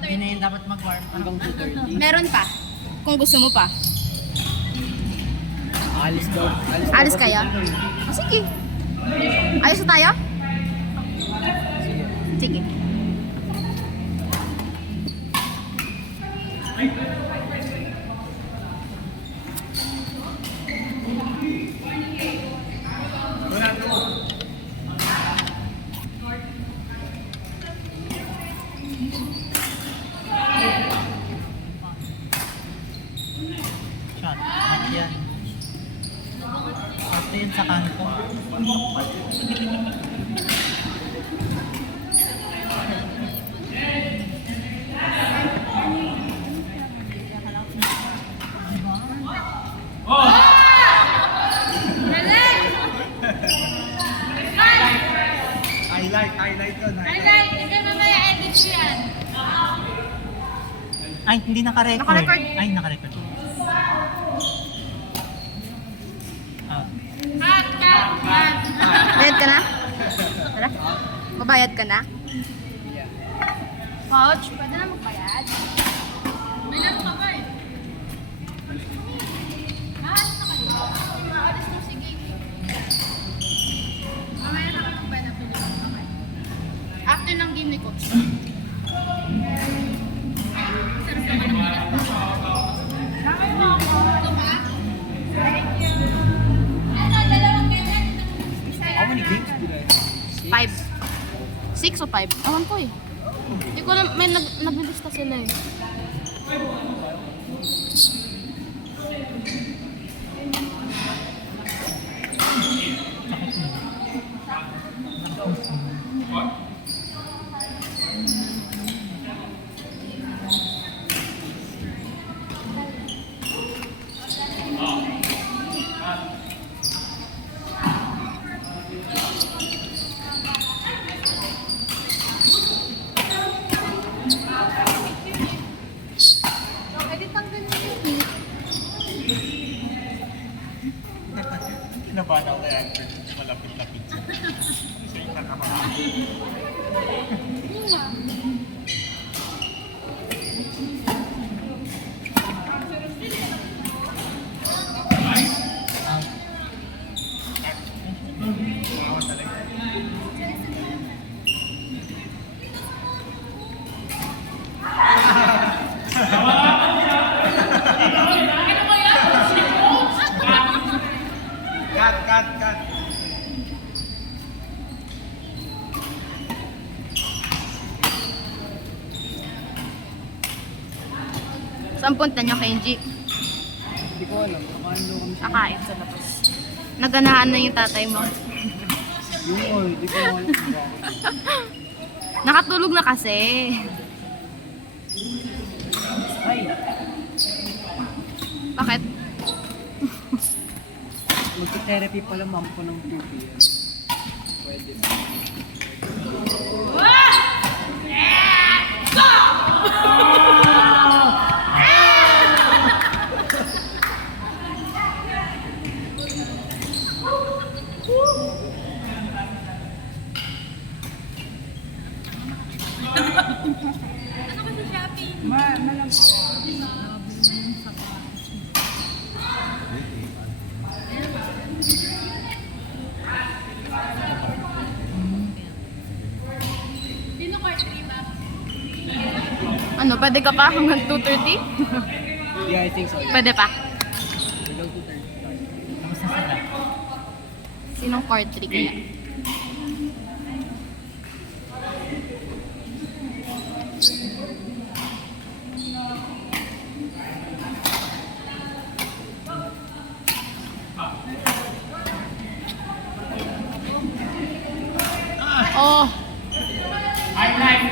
Hindi na yun dapat mag-warm up. Hanggang 2:30. Meron pa. Kung gusto mo pa. Alis daw. Alis kayo? Oh, sige. Ayos na tayo? Sige. Shot. At yan. Ito yun sa kanto. Highlight yun. Highlight, hindi mamaya edit yan. Ay, hindi naka-record. Naka-record. Ay, naka-record. Ah. Bayad ka na? Tara. Mabayad ka na? Pouch, pwede na magbayad. May lang ka ba eh? Aalis na kayo. Aalis na, sige. Mamaya na kayo magbayad ng Pilipinas. Okay. After ng game ni Coach. Sarap naman ang bigat mo. Bakit mo ako? Ito ba? Thank you. Ano, dalawang ganyan. How many games did I? 5. 6 o 5? Ewan ko eh. Hindi ko alam, may naglilista sila eh. Kinabahan ako kay Andrew. Malapit-lapit siya. Kasi yung nakakapagod. Cut. Saan punta nyo, Kenji? Hindi ko alam. Nakain daw kami sa... Kakain sa labas. Naganahan na yung tatay mo. Yung all, hindi ko alam kung bakit. Nakatulog na kasi. Ay! Bakit? Magka-therapy pala ma'am ko ng 2 p.m. Pwede. Ano kasi shopping? Sino court 3 ba? Ano, pwede ka pa hanggang 2:30? Yeah, I think so. Pwede pa. Hanggang 2:30. Kamusta sila? Sinong court 3 kaya? Oh, Highlight.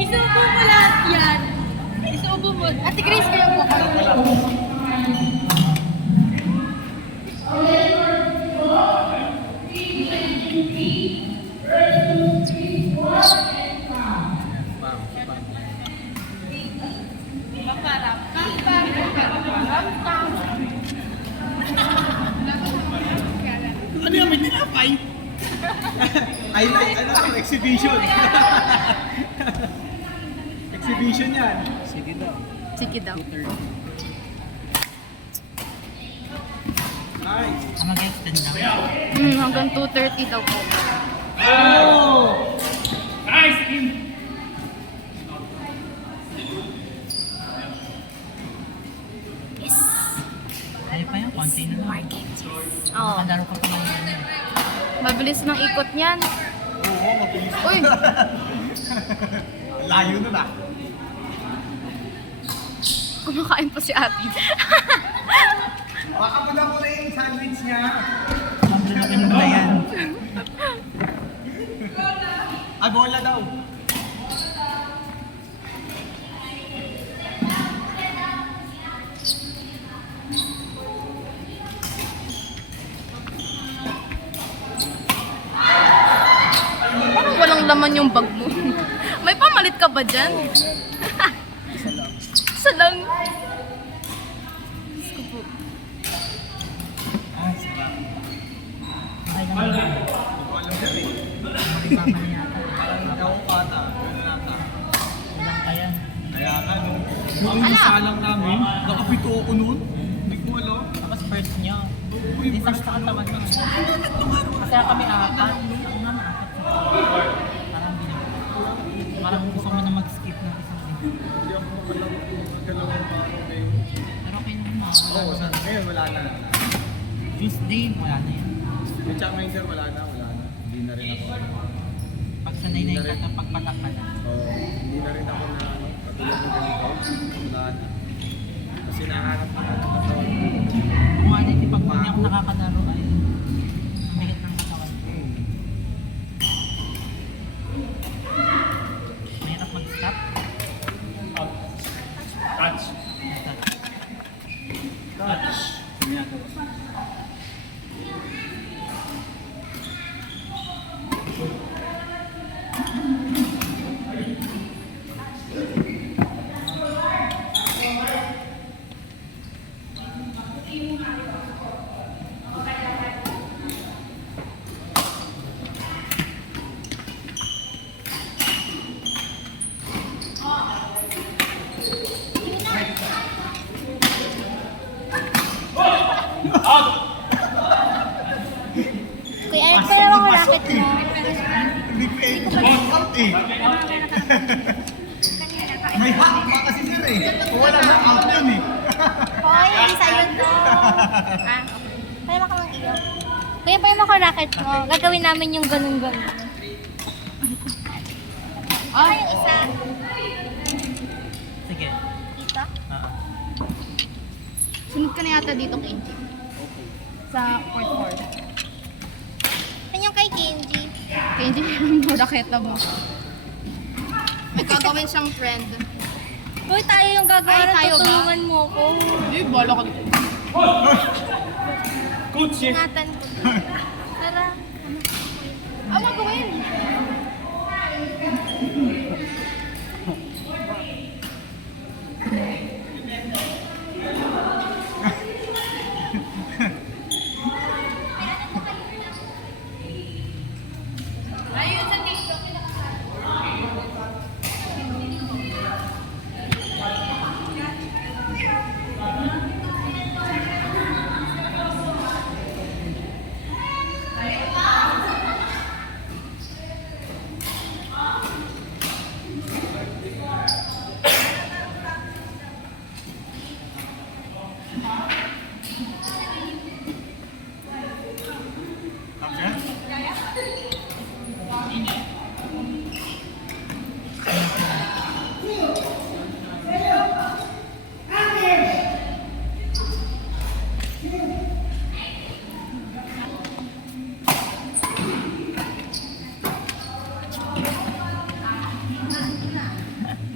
Isubo mo lahat yan. Isubo mo. Ate Grace, kayo po. Ano yan? May tinapay? Highlight, ano? Exhibition. Exhibition yan. Sige daw. Sige daw. 2:30. Nice. Mag-extend lang. Hanggang 2:30 daw po. Ay pa yan, konti na lang. Oo. Makalaro ka pa ngayon. Mabilis ng ikot niyan. Oo, mabilis. Uy! Layo na na. Kumakain pa si ate. Baka mo na muna yung sandwich niya. Ang lalaki ng yan. Ay, bola daw. Parang walang laman yung bag mo. May pamalit ka ba dyan? Isa lang. Isa lang. Diyos ko po. Ah, sige. Okay lang yan. Hindi ko alam yan eh. Mag-ibaba na yata. Hindi ako pata. Gano'n nata. Walang pa yan. Kaya nga, nung isalang namin, nakapito ako noon. Hindi ko alam. Tapos first nyo. Hindi sa katawan nyo. Kasi kami apat. Ang naman apat sa parang parang gusto mo na mag-skip ng isang linggo. Hindi ako makalaro kung dalawang araw ngayon. Pero okay naman. Oo, ngayon wala na. Tuesday, wala na yan. Yung tsaka ngayon sir, wala na. Hindi na rin ako. Pag sanay na yung kata, pagpatak ka na. Oo, hindi na rin ako na katulad ng ganito. Wala na. Kasi nahanap na ako. Kung ano yung pag hindi ako nakakalaro ay ang bigat ng katawan. Mahirap mag-stop. Touch. Touch. Ginagawa. Kuya, ano pa naman ang racket mo? Hindi ko out eh. May hack pa kasi sir eh. Kung wala na out yun eh. Hoy, hindi sa'yo to. Ah, kaya mo ka lang iyo. Kuya, pa yung racket mo. Gagawin namin yung ganun-ganun. Ay, yung isa. Sige. Dito? Ah. Sunod ka na yata dito, KJ. Sa court 4. Yan yung kay Kenji. KJ, yung raketa mo. May gagawin siyang friend. Hoy, tayo yung gagawa. Ay, tayo ba? Tutulungan mo ko. Hindi, bala ka dito. Coach eh. Ingatan ko. Tara. Ah, gagawin!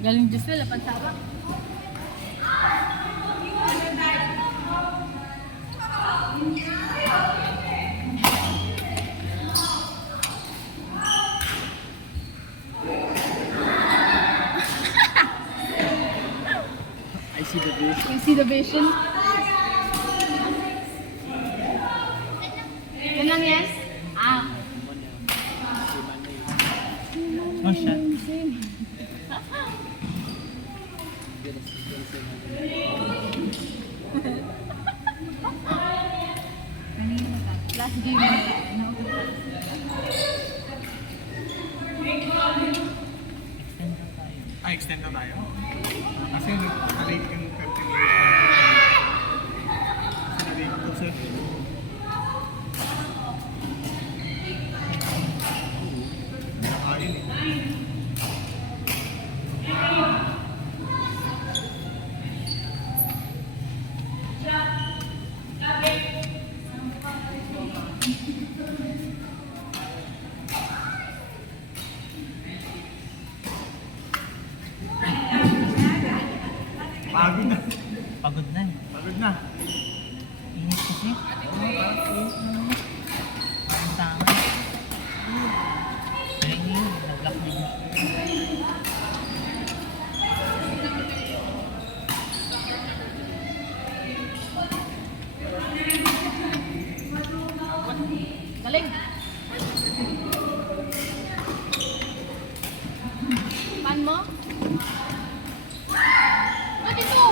Galing Giselle, pagsabak. I see the vision. You see the vision? Yan na. lang yan? Ah. Oh, shit. Last game. Extend na tayo. Kasi na-late yung 50 minutes. Kasi na-late ko sir. Nakain eh. Pagod na. Pagod na. Pagod na. Init kasi. Parang tama. Ayun yun, nag-lock din. Galing. Pan mo? Ba't ito?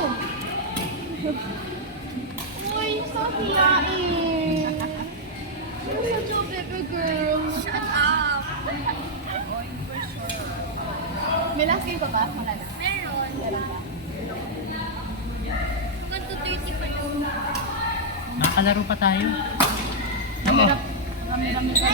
Uy, Sophia eh. You're such a baby girl. Shut up. May last game pa ba? Wala na. Meron. Meron pa. Hanggang 2:30 pa yun. Nakakalaro pa tayo. Rami-rami pa.